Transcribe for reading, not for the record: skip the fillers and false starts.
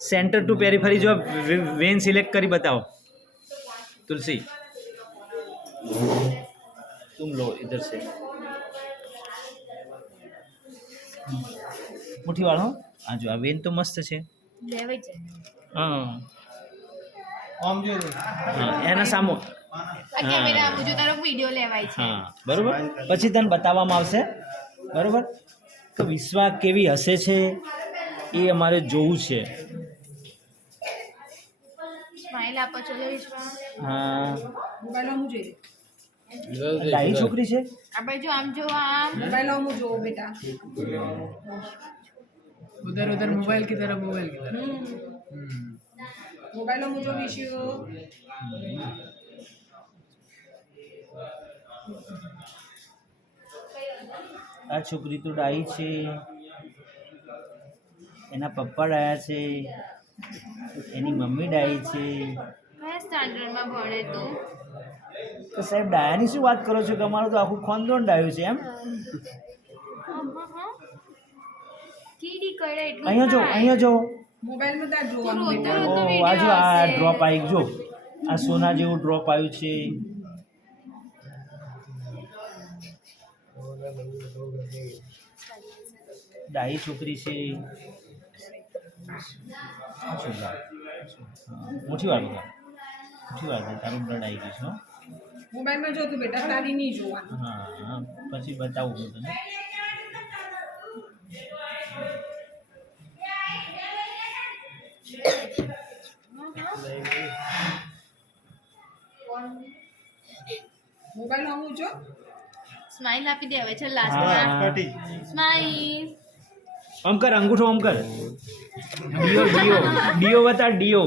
Centre to periphery जो when select करी बताओ तुलसी तुम लो इधर से मुट्ठी वाળો આ જો આ વેન તો મસ્ત છે હા આમ જો હા એના સામો આ કેમેરા જો તારો વિડિયો લેવાય છે હા બરોબર પછી તને બતાવવામાં આવશે બરોબર કે વિશ્વા કેવી હસે છે એ અમારે જોવું છે સ્માઈલ આપો છો વિશ્વા હા મોબાઈલ આમ જોઈ ડાઈ છોકરી છે આ બાજુ આમ જો આમ मोबाइल आम जो बेटा उधर उधर मोबाइल की तरफ मोबाइल आम जो विषय આ છોકરી તો ડાઈ છે એના પપ્પા ડાયા છે એની મમ્મી ડાઈ છે કયા સ્ટાન્ડર્ડમાં ભણે તું તો સાહેબ ડાયાની શું વાત કરો છો કે અમારું તો આખું ખાનદાન ડાયું છે એમ કીડી કરે એટલું અહીંયા જો मोबाइल में ता जो તું રોતો રોતો ઓ વિડિયો આ જો આ ડ્રોપ આવી જો આ સોના જેવું ડ્રોપ આવ્યું છે ડાઈ છોકરી છે મુઠ્ઠી વાર તારું બ્લડ આવી ગયું છે હો. मोबाइल में जो तू बेटा तारी नहीं जोवा હા પછી બતાવું હું તને मोबाइल आम जो સ્માઈલ આપી દે હવે છે લાસ્ટમાં સ્માઈલ આમ કર અંગૂઠો આમ કર ડીઓ બતા ડીઓ